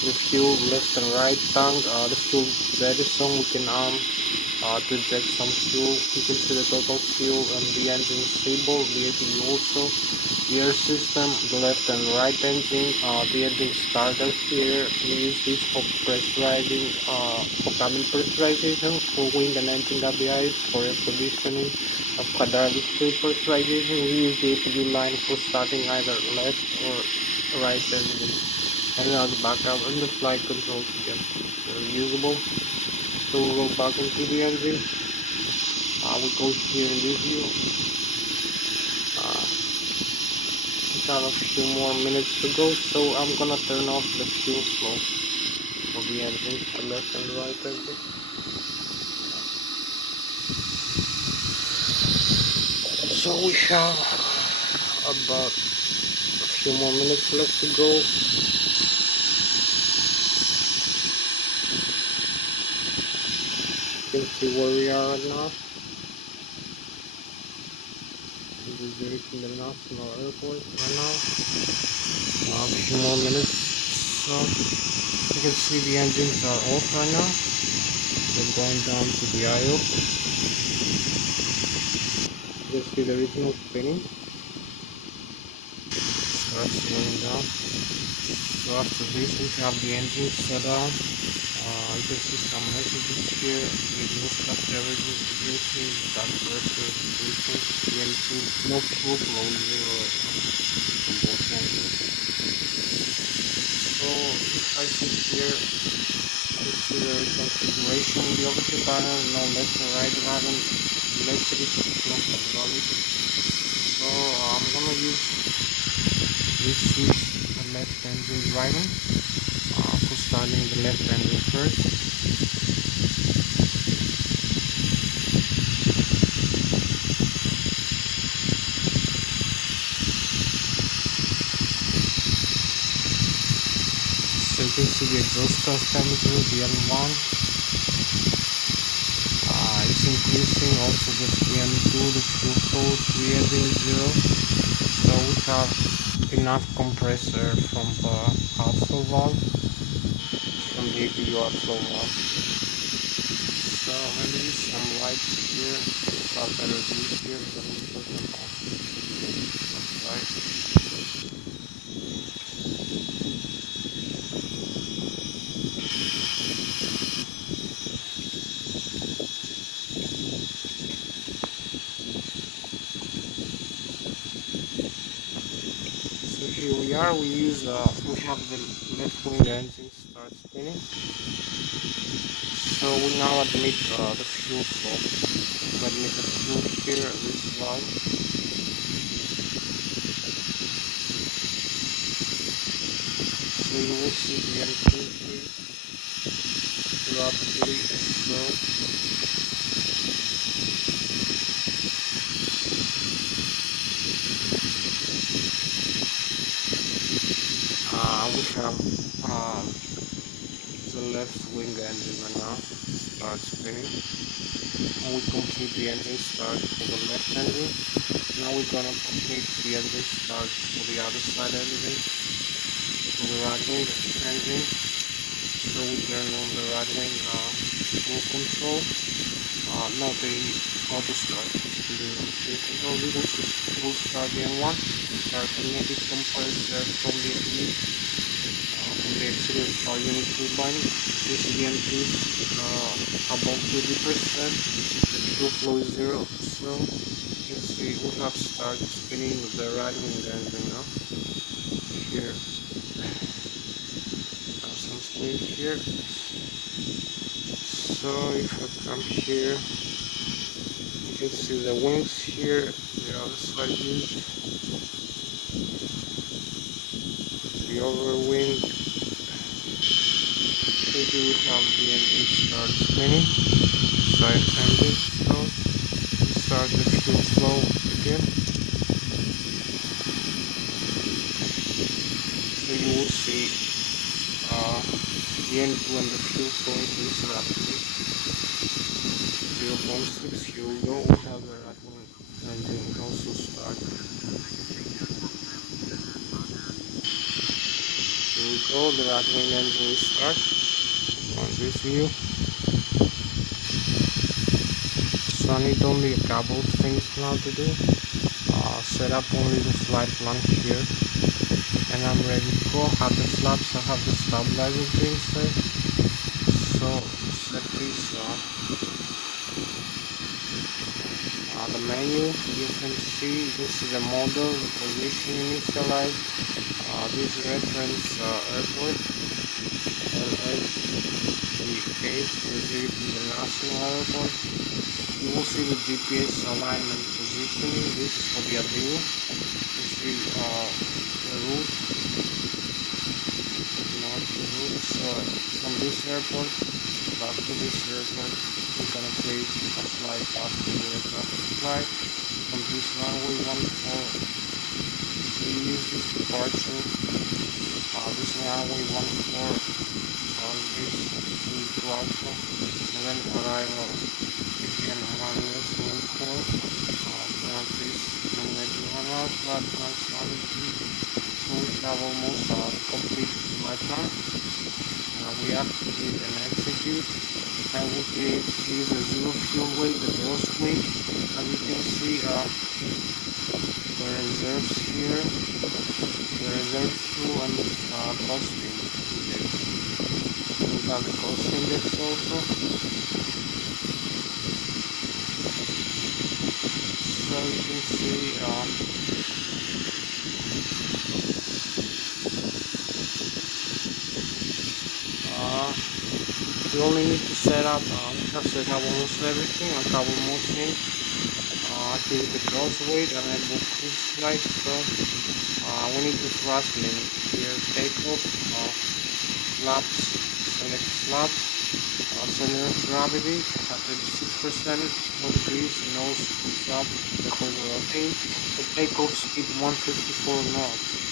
the fuel, left and right tank, the fuel jettison, we can arm to inject some fuel. You can see the total fuel and the engine stable, the APU also, the air system, the left and right engine, the engine starter here. We use this for pressurizing, for cabin pressurization, for wind and engine WIs, for air conditioning, of hydraulic fluid pressurization. We use the APU line for starting either left or right engine, and now the backup and the flight controls again. They're usable. So we'll go back into the engine. We'll go here in this view. We have a few more minutes to go, so I'm gonna turn off the fuel flow for the engine, the left and right engine. So we have about a few more minutes left to go. You can see where we are right now. This is reaching the National Airport right now. A few more minutes. So you can see the engines are off right now. They're going down to the IO. You can see the original spinning. Starts slowing down. So after this we have the engine shut down. You can see some messages here. Reduce after everything decreasing, that pressure decreasing, the engine no fuel flow zero from both engines. So if I see here, I see there is configuration in the overhead panel, no left and right driving, electric, no hydraulic. So I'm gonna use this switch, the left engine driving, for starting the left engine first. So you can see the exhaust gas temperature, the N1 is increasing, also the N2, the fuel flow, the engine is zero. So we have enough compressor from the outflow valve, from the APU outflow valve. So maybe some lights here, have better view here, but I'm put them on. Right. here we are. We have the left wing engine start spinning. So we now admit the fuel flow. We admit the fuel here, this line. So you will see the engine here rapidly slow. We have the left wing engine right now start spinning. And we complete the engine start for the left engine. Now we're gonna complete the engine start for the other side engine, for the right wing engine. So we turn on the right wing fuel control. Not the auto start, it's the fuel control. We will start the N1, start magnetic compressor from the exterior power unit turbine. This is the N2 above 30%. The fuel flow is 0. So you can see we have started spinning the right wing engine now. Here, have some spin here. So if I come here, you can see the wings here, the other side views, the over wing. So here we have the engine start spinning, side engine. So we start the fuel flow again. So you will see the N2 and the fuel flow increase rapidly. 0.6, here we go. We have the right wing engine also start. Here we go, the right wing engine will start on this view. So I need only a couple of things now to do. Set up only the flight plan here, and I'm ready to go. Have the flaps, I have the stabilizer thing set. So set this the menu. You can see this is the model, the position initialized. This reference airport, Lszh, the case, Zurich International Airport. You will see the GPS alignment positioning. This is for the Arduino. You see the route, not the route. So from this airport back to this airport, we're gonna create a flight path to the aircraft to fly. From this runway 14, we use this departure. This runway 14 on this to Alpha, and then arrival again on this 14. This magnetic runway, flat plans on it. So we have almost complete flight plan. We activate and execute, and we create here the zero fuel weight, the gross weight. As you can see, the reserves here, the reserve fuel and cost index. We have the cost index also. So you can see you only need to set up, we have set up almost everything, a couple more things. Here's the cross weight, and I book cruise flight. So we need the thrust limit here, takeoff, flaps, select flaps, center of gravity at 36%, 4 degrees, nose push up, the whole thing. The takeoff speed 154 knots.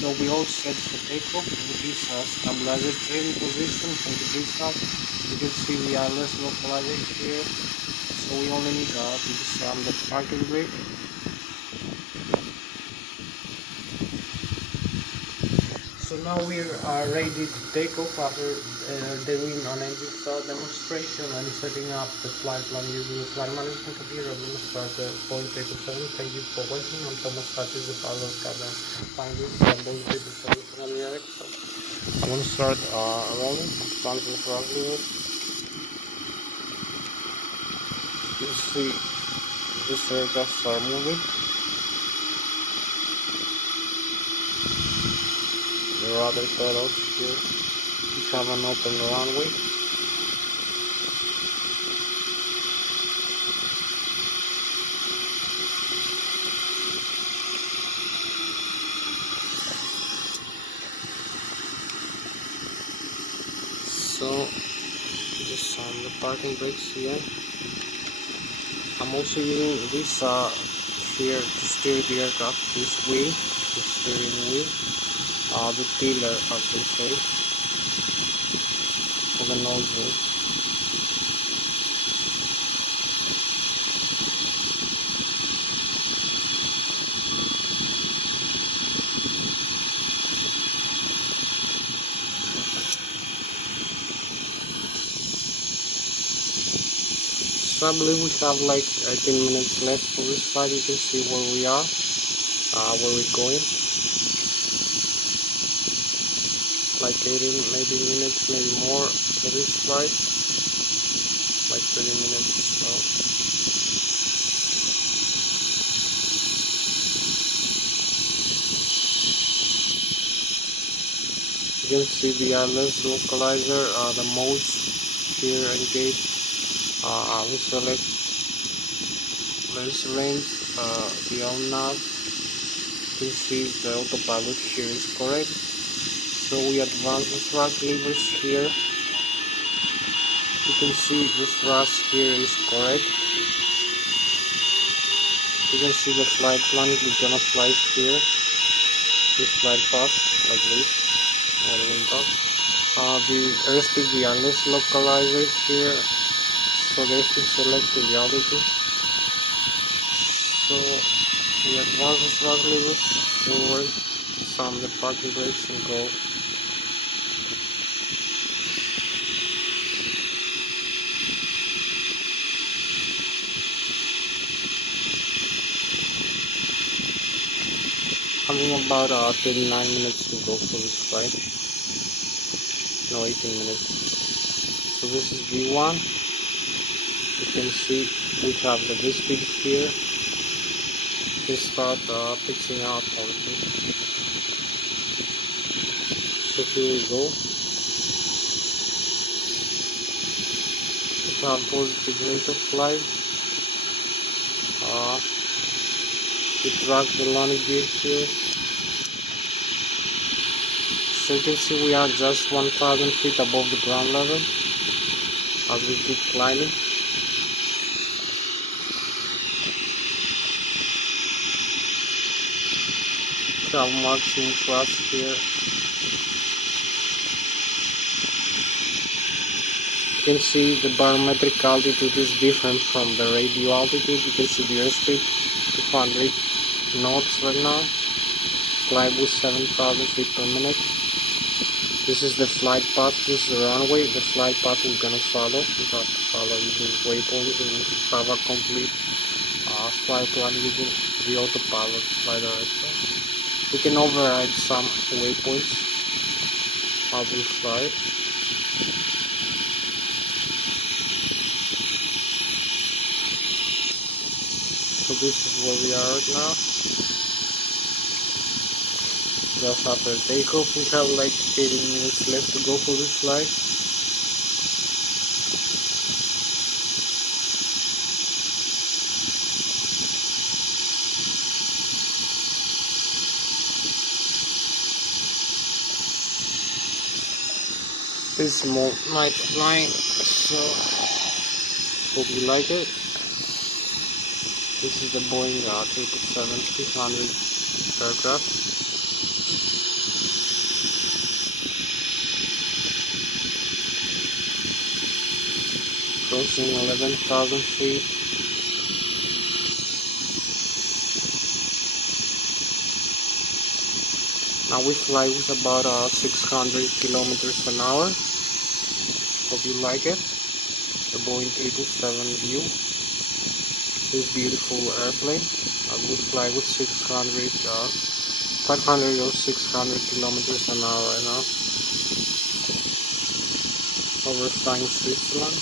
So we all set for takeoff with this stabilizer trailing position from the bridge up. You can see the Lszh localizer here. So we only need to disarm the parking brake. So now we are ready to take off after doing an engine start demonstration and setting up the flight plan using the flight management computer. I'm going to start the Boeing 777. Thank you for watching. I'm Thomas Hatsios, the pilot captain. Find this Boeing 777 from the Eric. So I'm going to start rolling. Plan to throttle limit. You can see these aircraft are moving. rudder pedals here. We have an open runway. So just on the parking brakes here. I'm also using this here to steer the aircraft, this wheel, the steering wheel, the tiller as they say, for the nose wheel. So I believe we have like 18 minutes left for this flight. You can see where we are, where we're going. Like 18 maybe minutes, maybe more for this flight. Like 30 minutes. So you can see the Lszh localizer, the modes here engaged. We select Lszh range, the all nav. You can see the autopilot here is correct. So we advance the thrust levers here. You can see the thrust here is correct. You can see the flight plan. We're gonna fly here. This flight path like this. The airspeed, the Lszh localizer here. So the airspeed selected the altitude. So we advance the thrust levers forward, slam the parking brakes and go. Having about 39 minutes to go for this flight. No, 18 minutes. So this is V1. You can see we have the V-speed here. We start pitching out onto. So here we go. We have positive rate of flight. We drag the landing gear here. So you can see we are just 1,000 feet above the ground level as we keep climbing. We have maximum thrust here. You can see the barometric altitude is different from the radio altitude. You can see the airspeed 200 knots right now. Climb with 7,000 feet per minute. This is the flight path. This is the runway. The flight path we're gonna follow. We have to follow using waypoints and have a complete flight plan using the autopilot flight director. We can override some waypoints as we fly. So this is where we are right now. Just after takeoff, we have like 18 minutes left to go for this flight. This is more night flying, so hope you like it. This is the Boeing 777-300 aircraft. Crossing 11,000 feet. Now we fly with about 600 kilometers an hour. Hope you like it. The Boeing 777 view. This beautiful airplane. We fly with 500 or 600 kilometers an hour right now. Over flying Switzerland.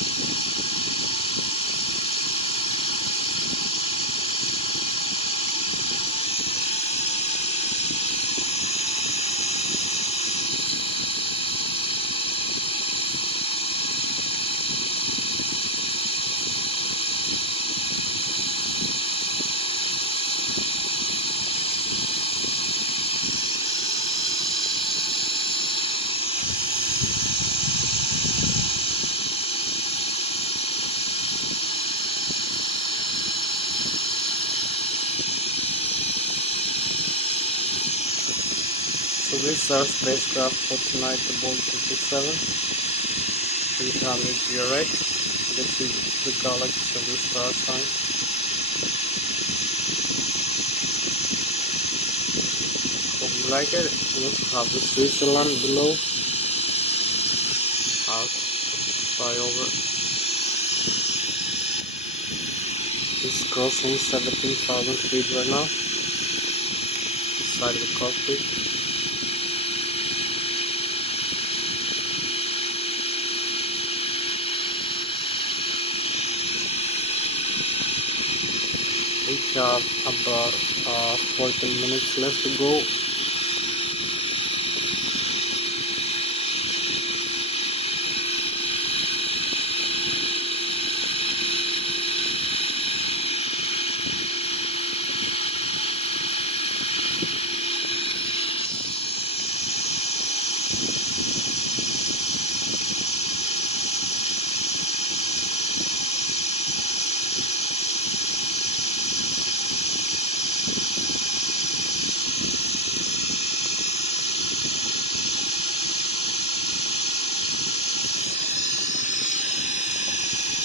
So this is our spacecraft for tonight, the Boeing 777. We have it GRX. You can see the galaxies of the star sign. Hope you like it. We also have the Switzerland below. I'll fly over. It's crossing 17,000 feet right now. Inside the cockpit. We have about 14 minutes left to go.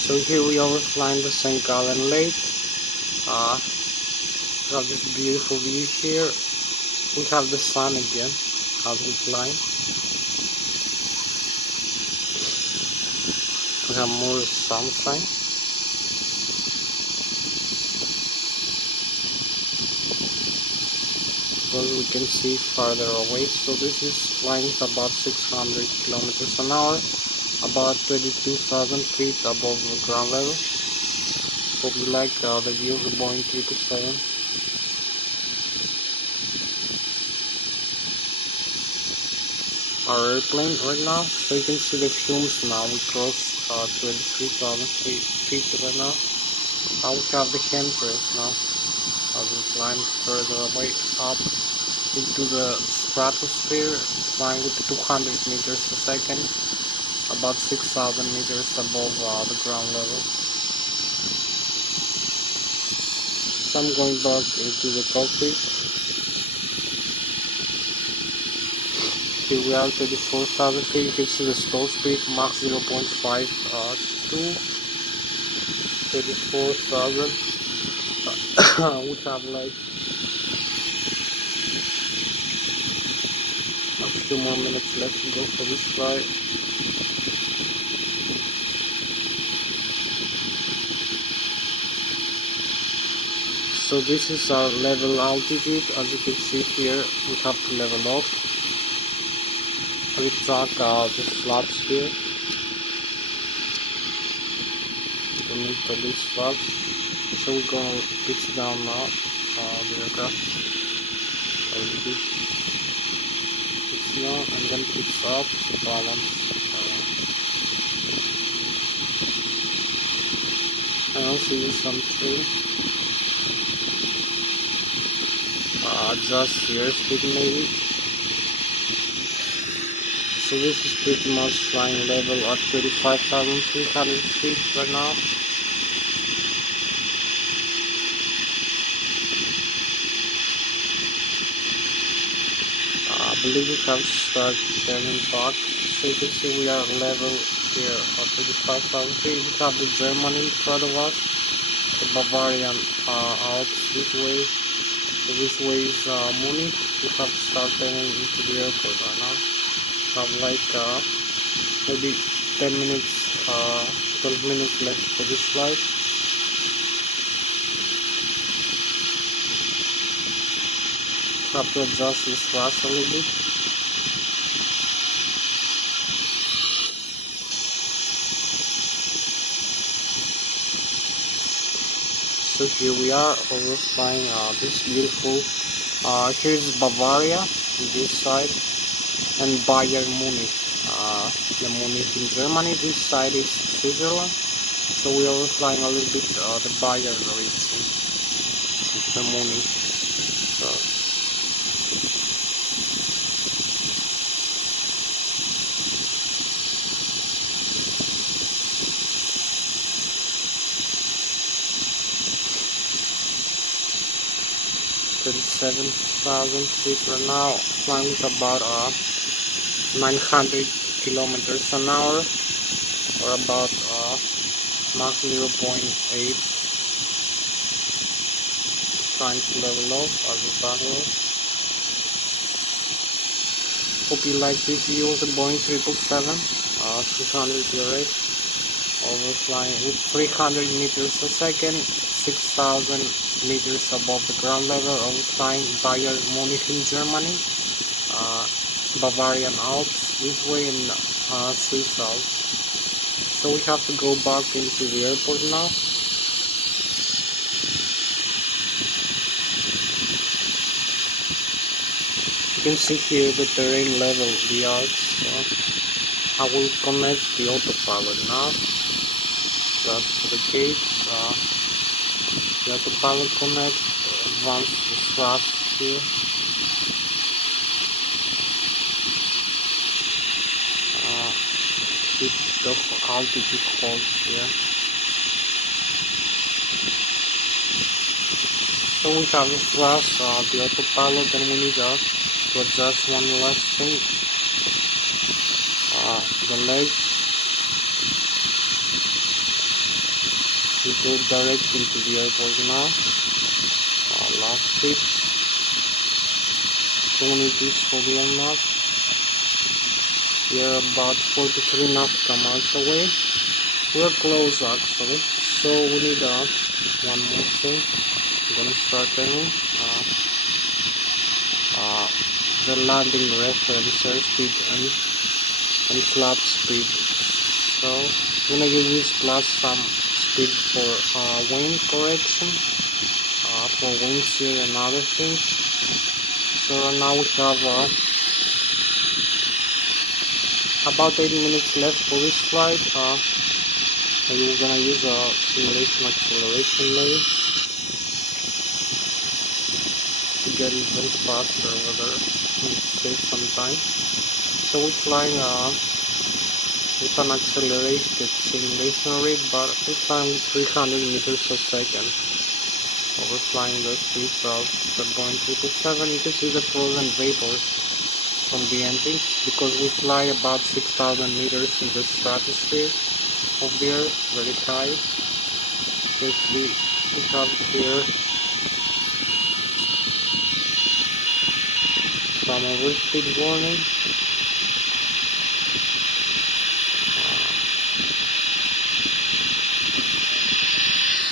So here we are flying the St. Gallen Lake. We have this beautiful view here. We have the sun again as we fly. We have more sunshine. Because we can see farther away. So this is flying about 600 kilometers an hour. About 22,000 feet above the ground level. Hope you like the view of the Boeing 777. Our airplane right now, so you can see the fumes now. We cross 23,000 feet right now. Now we have the handbrake now as we climb further away up into the stratosphere, flying with 200 meters a second. About 6,000 meters above the ground level. So I'm going back into the cockpit. Here we are, 34,000 feet. You can see the stall speed, Mach 0.52. 34,000. We have like a few more minutes left to go for this flight. So this is our level altitude. As you can see here, we have to level off. We track the flaps here. We don't need to lose flaps. So we're gonna pitch down now. The aircraft. A little bit. Pitch down and then pitch up to balance. And also use some trim. Adjust the airspeed maybe. So this is pretty much flying level at 35,300 feet right now. I believe we have to start turning back. So you can see we are level here at 35,000 feet. We have the Germany in front of us. The Bavarian Alps this way. So this way is Munich. We have to start turning into the airport right now. Have like maybe 10 minutes, 12 minutes left for this flight. Have to adjust this thrust a little bit. So here we are, over flying this beautiful, here is Bavaria on this side, and Bayern Munich, the Munich in Germany. This side is Switzerland, so we are flying a little bit the Bayern region, the Munich. So 7,000 feet right now, flying with about 900 kilometers an hour, or about Mach 0.8. Trying to level off as a battle. Hope you like this view of the Boeing 777, 300 rate, overflying with 300 meters a second, 6,000 meters above the ground level, overflying via Munich in Germany, Bavarian Alps this way, and Swiss Alps. So we have to go back into the airport now. You can see here the terrain level, the arcs. I will connect the autopilot now. That's the case. The autopilot connect, advance the thrust here. Keep the altitude hold here. So we have the thrust, the autopilot, and we need to adjust one last thing. The legs. We go direct into the airport now. Last pitch. So we need this for the airnav. We are about 43 nautical miles away. We are close actually. So we need one more thing. I'm gonna start aiming. The landing reference airspeed and flap speed. So I'm gonna use this plus some speed for wind correction, for wind shear and other things. So now we have about 8 minutes left for this flight. And we're gonna use a simulation acceleration maybe to get even faster over there and save some time. So we're flying with an accelerated simulation rate, but we're flying with 300 meters a second. Overflying the streets of the Boeing 777. You can see the frozen vapors from the engine because we fly about 6,000 meters in the stratosphere of the Earth, very high. You can see we have here some overspeed warning.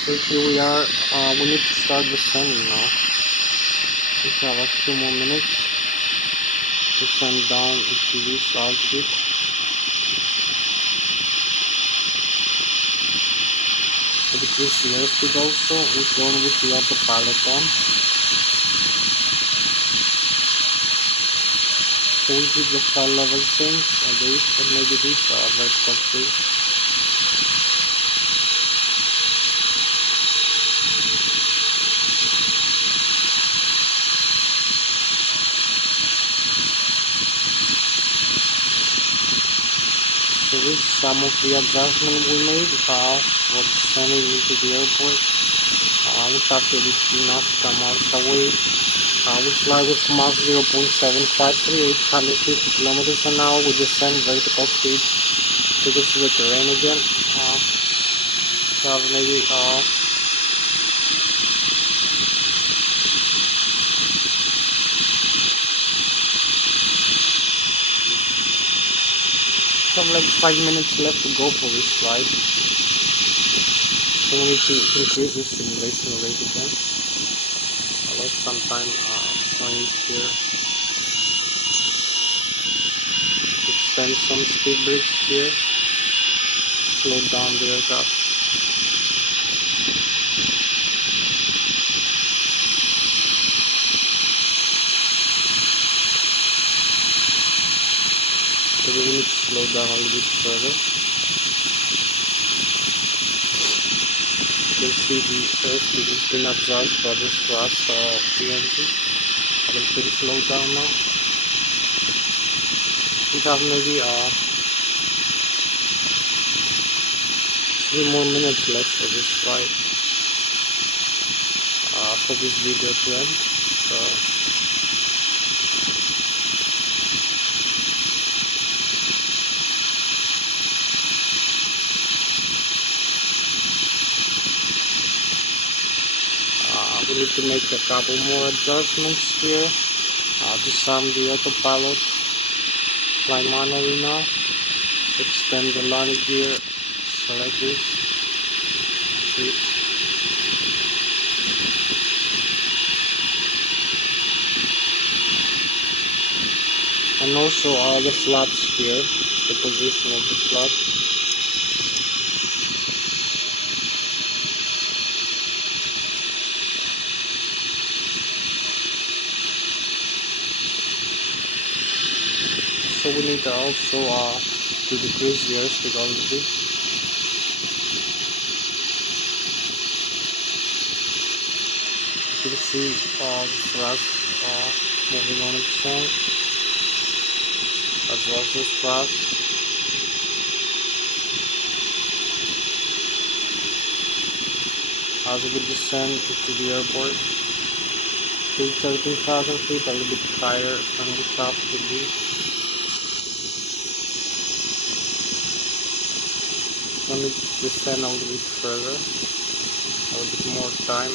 So here we are, we need to start descending now. We have a few more minutes to send down into this altitude. To decrease the airspeed also, we're going with the autopilot on. So we hit the flight level change, and maybe this vertical speed. So this is some of the adjustment we made for descending into the airport. We have 83 nautical miles away. We fly with Mach 0.753, 850 kilometers an hour. We descend vertical speed to get to the terrain again. We have maybe like 5 minutes left to go for this flight. So we need to increase the simulation rate again. I lost some time showing here. Extend some speed brakes here. Slow down the aircraft. So we need to slow down a little bit further. You can see the airspeed has been adjusted by the thrust of the engine. I will pretty slow down now. We have maybe 3 more minutes left for this flight, for this video to end. So we need to make a couple more adjustments here. Disarm the autopilot, fly manually now, extend the landing gear, select this, switch. And also the flaps here, the position of the flap. So we need to also to decrease the airspeed a little bit. You can see the thrust moving on its own. Adjust this thrust. As we descend to the airport, to 13,000 feet, a little bit higher than the top should be. Let me descend a little bit further, a little bit more time.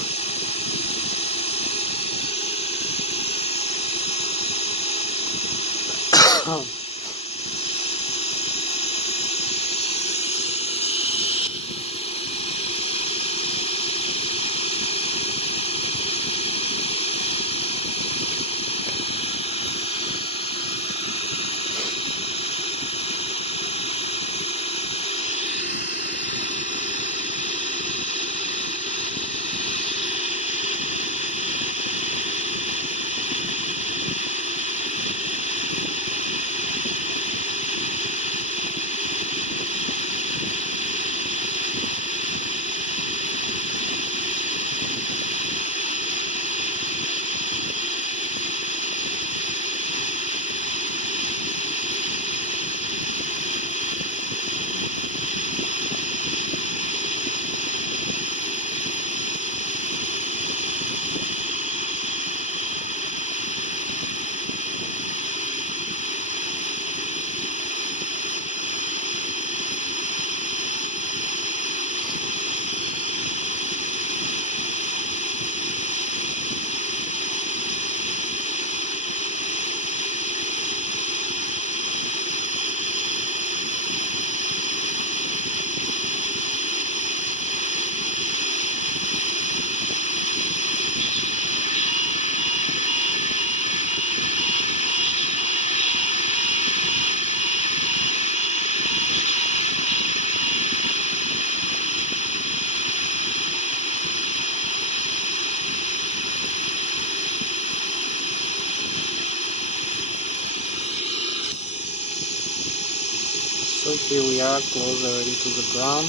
So here we are, closer into the ground.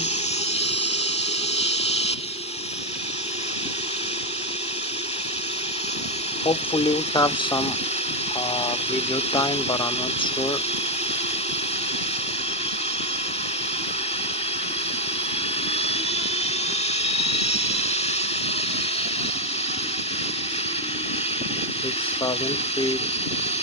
Hopefully we have some video time, but I'm not sure. It's 6,000 feet.